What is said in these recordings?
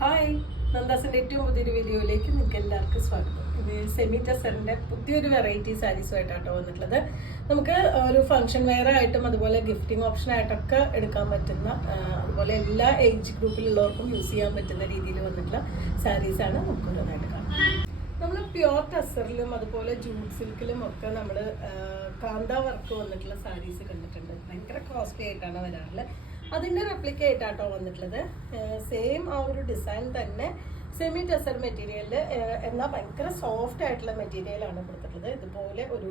Hi, നന്ദാസിൻ്റെ ഏറ്റവും പുതിയൊരു വീഡിയോയിലേക്ക് നിങ്ങൾക്ക് എല്ലാവർക്കും സ്വാഗതം. ഇത് സെമി ടെസറിൻ്റെ പുതിയൊരു വെറൈറ്റി സാരീസുമായിട്ടാട്ടോ വന്നിട്ടുള്ളത്. നമുക്ക് ഒരു ഫംഗ്ഷൻ വെയർ ആയിട്ടും അതുപോലെ ഗിഫ്റ്റിംഗ് ഓപ്ഷൻ ആയിട്ടൊക്കെ എടുക്കാൻ പറ്റുന്ന, അതുപോലെ എല്ലാ ഏജ് ഗ്രൂപ്പിലുള്ളവർക്കും യൂസ് ചെയ്യാൻ പറ്റുന്ന രീതിയിൽ വന്നിട്ടുള്ള സാരീസാണ് നമുക്ക് ഓരോന്നായിട്ട് കാണാം. നമ്മൾ പ്യുവർ ടെസറിലും അതുപോലെ ജൂട്ട് സിൽക്കിലും ഒക്കെ നമ്മൾ കാന്ത വർക്ക് വന്നിട്ടുള്ള സാരീസ് കണ്ടിട്ടുണ്ട്. ഭയങ്കര കോസ്റ്റ്ലി ആയിട്ടാണ് വരാറുള്ളത്. അതിൻ്റെ റെപ്ലിക്ക ആയിട്ടാട്ടോ വന്നിട്ടുള്ളത്. സെയിം ആ ഒരു ഡിസൈൻ തന്നെ സെമി ടെസർ മെറ്റീരിയലിൽ എന്നാൽ ഭയങ്കര സോഫ്റ്റ് ആയിട്ടുള്ള മെറ്റീരിയലാണ് കൊടുത്തിട്ടുള്ളത്. ഇതുപോലെ ഒരു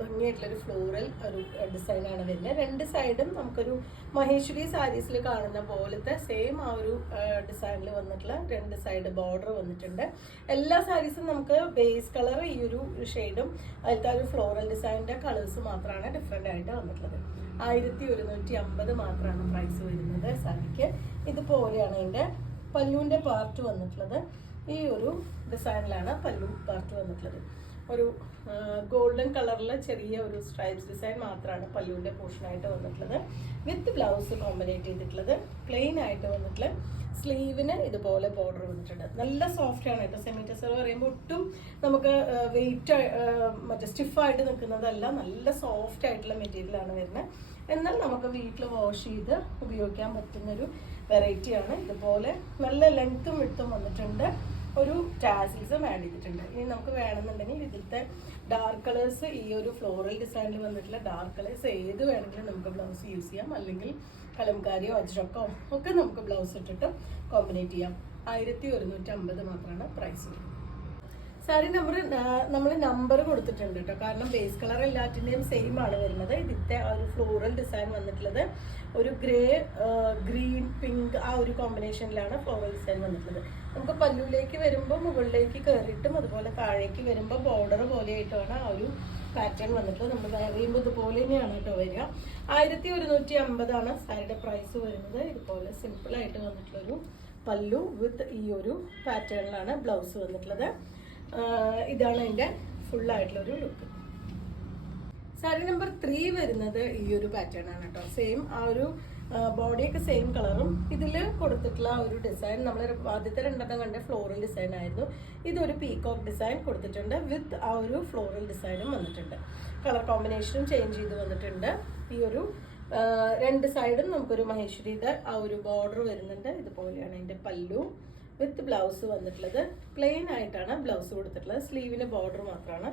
ഭംഗിയായിട്ടുള്ളൊരു ഫ്ലോറൽ ഒരു ഡിസൈനാണ് വരുന്നത്. രണ്ട് സൈഡും നമുക്കൊരു മഹേശ്വരി സാരീസിൽ കാണുന്ന പോലത്തെ സെയിം ആ ഒരു ഡിസൈനിൽ വന്നിട്ടുള്ള രണ്ട് സൈഡ് ബോർഡർ വന്നിട്ടുണ്ട്. എല്ലാ സാരീസും നമുക്ക് ബേസ് കളർ ഈ ഒരു ഷെയ്ഡും അതിലത്തെ ഒരു ഫ്ലോറൽ ഡിസൈനിൻ്റെ കളേഴ്സ് മാത്രമാണ് ഡിഫറെൻ്റ് ആയിട്ട് വന്നിട്ടുള്ളത്. 1150 മാത്രമാണ് പ്രൈസ് വരുന്നത് സാരിക്ക്. ഇതുപോലെയാണ് അതിൻ്റെ പല്ലുവിൻ്റെ പാർട്ട് വന്നിട്ടുള്ളത്. ഈ ഒരു ഡിസൈനിലാണ് പല്ലു പാർട്ട് വന്നിട്ടുള്ളത്. ഒരു ഗോൾഡൻ കളറിൽ ചെറിയ ഒരു സ്ട്രൈപ്സ് ഡിസൈൻ മാത്രമാണ് പല്ലുവിൻ്റെ പോർഷനായിട്ട് വന്നിട്ടുള്ളത്. വിത്ത് ബ്ലൗസ് കോമ്പിനേറ്റ് ചെയ്തിട്ടുള്ളത്. പ്ലെയിൻ ആയിട്ട് വന്നിട്ടുള്ള സ്ലീവിന് ഇതുപോലെ ബോർഡർ വന്നിട്ടുണ്ട്. നല്ല സോഫ്റ്റ് ആണ് കേട്ടോ. സെമി ടെസർ പറയുമ്പോൾ ഒട്ടും നമുക്ക് വെയിറ്റ് മറ്റേ സ്റ്റിഫായിട്ട് നിൽക്കുന്നതല്ല. നല്ല സോഫ്റ്റ് ആയിട്ടുള്ള മെറ്റീരിയലാണ് വരുന്നത്. എന്നാൽ നമുക്ക് വീട്ടിൽ വാഷ് ചെയ്ത് ഉപയോഗിക്കാൻ പറ്റുന്നൊരു വെറൈറ്റിയാണ്. ഇതുപോലെ നല്ല ലെങ്ത്തും വിഡ്ത്തും വന്നിട്ടുണ്ട്. ഒരു ടാസിൽസും ആഡ് ചെയ്തിട്ടുണ്ട്. ഇനി നമുക്ക് വേണമെന്നുണ്ടെങ്കിൽ ഇതിലത്തെ ഡാർക്ക് കളേഴ്സ്, ഈ ഒരു ഫ്ലോറൽ ഡിസൈനിൽ വന്നിട്ടുള്ള ഡാർക്ക് കളേഴ്സ് ഏത് വേണമെങ്കിലും നമുക്ക് ബ്ലൗസ് യൂസ് ചെയ്യാം. അല്ലെങ്കിൽ കലംകാരിയോ അജ്രക്കോ ഒക്കെ നമുക്ക് ബ്ലൗസ് ഇട്ടിട്ട് കോമ്പിനേറ്റ് ചെയ്യാം. 1150 മാത്രമാണ് പ്രൈസ്. സാരി നമ്മൾ നമ്പർ കൊടുത്തിട്ടുണ്ട് കേട്ടോ. കാരണം ബേസ് കളർ എല്ലാറ്റിൻ്റെയും സെയിം ആണ് വരുന്നത്. ഇതിൻ്റെ ആ ഒരു ഫ്ലോറൽ ഡിസൈൻ വന്നിട്ടുള്ളത് ഒരു ഗ്രേ, ഗ്രീൻ, പിങ്ക് ആ ഒരു കോമ്പിനേഷനിലാണ് ഫ്ലോറൽ ഡിസൈൻ വന്നിട്ടുള്ളത്. നമുക്ക് പല്ലുവിലേക്ക് വരുമ്പോൾ മുകളിലേക്ക് കയറിയിട്ടും അതുപോലെ താഴേക്ക് വരുമ്പോൾ ബോർഡർ പോലെയായിട്ടാണ് ആ ഒരു പാറ്റേൺ വന്നിട്ടുള്ളത്. നമ്മൾ പറയുമ്പോൾ ഇതുപോലെ തന്നെയാണ് കേട്ടോ വരിക. 1150 സാരിയുടെ പ്രൈസ് വരുന്നത്. ഇതുപോലെ സിമ്പിളായിട്ട് വന്നിട്ടുള്ളൊരു പല്ലു വിത്ത് ഈ ഒരു പാറ്റേണിലാണ് ബ്ലൗസ് വന്നിട്ടുള്ളത്. ഇതാണ് അതിൻ്റെ ഫുള്ളായിട്ടുള്ളൊരു ലുക്ക്. സാരി നമ്പർ 3 വരുന്നത് ഈ ഒരു പാറ്റേൺ ആണ് കേട്ടോ. സെയിം ആ ഒരു ബോഡിയൊക്കെ സെയിം കളറും ഇതിൽ കൊടുത്തിട്ടുള്ള ഒരു ഡിസൈൻ നമ്മൾ ആദ്യത്തെ രണ്ടെണ്ണം കണ്ട ഫ്ലോറൽ ഡിസൈൻ ആയിരുന്നു. ഇതൊരു പീകോക്ക് ഡിസൈൻ കൊടുത്തിട്ടുണ്ട്. വിത്ത് ആ ഒരു ഫ്ലോറൽ ഡിസൈനും വന്നിട്ടുണ്ട്. കളർ കോമ്പിനേഷനും ചേഞ്ച് ചെയ്ത് വന്നിട്ടുണ്ട്. ഈ ഒരു രണ്ട് സൈഡും നമുക്കൊരു മഹേശ്വരിയുടെ ആ ഒരു ബോർഡർ വരുന്നുണ്ട്. ഇതുപോലെയാണ് അതിൻ്റെ പല്ലു വിത്ത് ബ്ലൗസ് വന്നിട്ടുള്ളത്. പ്ലെയിൻ ആയിട്ടാണ് ബ്ലൗസ് കൊടുത്തിട്ടുള്ളത്. സ്ലീവിന് ബോർഡർ മാത്രമാണ്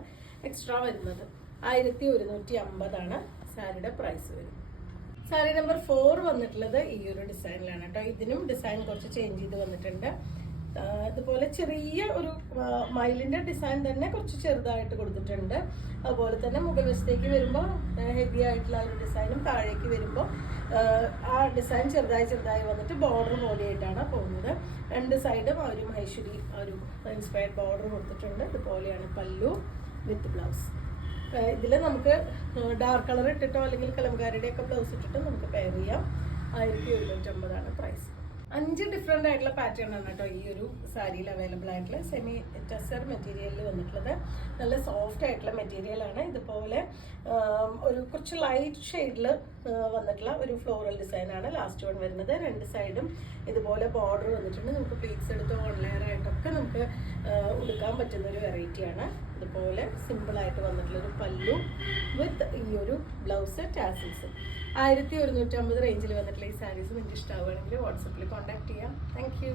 എക്സ്ട്രാ വരുന്നത്. 1150 സാരിയുടെ പ്രൈസ് വരും. സാരി നമ്പർ 4 വന്നിട്ടുള്ളത് ഈ ഒരു ഡിസൈനിലാണ് കേട്ടോ. ഇതിനും ഡിസൈൻ കുറച്ച് ചേഞ്ച് ചെയ്ത് വന്നിട്ടുണ്ട്. ഇതുപോലെ ചെറിയ ഒരു മയിലിൻ്റെ ഡിസൈൻ തന്നെ കുറച്ച് ചെറുതായിട്ട് കൊടുത്തിട്ടുണ്ട്. അതുപോലെ തന്നെ മുകൾ വശത്തേക്ക് വരുമ്പോൾ ഹെവി ആയിട്ടുള്ള ഒരു ഡിസൈനും താഴേക്ക് വരുമ്പോൾ ആ ഡിസൈൻ ചെറുതായി വന്നിട്ട് ബോർഡർ പോലെയായിട്ടാണ് പോകുന്നത്. രണ്ട് സൈഡും ആ ഒരു മഹേശ്വരി ഒരു ഇൻസ്പയർഡ് ബോർഡർ കൊടുത്തിട്ടുണ്ട്. ഇതുപോലെയാണ് പല്ലു വിത്ത് ബ്ലൗസ്. ഇതിൽ നമുക്ക് ഡാർക്ക് കളർ ഇട്ടിട്ടോ അല്ലെങ്കിൽ കലംകാരിയുടെ ഒക്കെ ബ്ലൗസ് ഇട്ടിട്ടോ നമുക്ക് പെയർ ചെയ്യാം. 1150 പ്രൈസ്. 5 ഡിഫറെൻ്റ് ആയിട്ടുള്ള പാറ്റേൺ ആണ് കേട്ടോ ഈ ഒരു സാരിയിൽ അവൈലബിൾ ആയിട്ടുള്ള സെമി ടെസർ മെറ്റീരിയലിൽ വന്നിട്ടുള്ളത്. നല്ല സോഫ്റ്റ് ആയിട്ടുള്ള മെറ്റീരിയലാണ്. ഇതുപോലെ ഒരു കുറച്ച് ലൈറ്റ് ഷെയ്ഡിൽ വന്നിട്ടുള്ള ഒരു ഫ്ലോറൽ ഡിസൈനാണ് ലാസ്റ്റ് വൺ വരുന്നത്. രണ്ട് സൈഡും ഇതുപോലെ ബോർഡർ വന്നിട്ടുണ്ട്. നമുക്ക് പ്ലീറ്റ്സ് എടുത്ത് ഓൺ ലെയർ ആയിട്ടൊക്കെ നമുക്ക് ഉടുക്കാൻ പറ്റുന്ന ഒരു വെറൈറ്റിയാണ്. ഇതുപോലെ സിമ്പിളായിട്ട് വന്നിട്ടുള്ളൊരു പല്ലു വിത്ത് ഈ ഒരു ബ്ലൗസ് ടാസിൽസ്. 1150 റേഞ്ചിൽ വന്നിട്ടുള്ള ഈ സാരീസ് നിങ്ങൾക്ക് ഇഷ്ടമാവുകയാണെങ്കിൽ വാട്സപ്പിൽ കോൺടാക്ട് ചെയ്യാം. Thank you.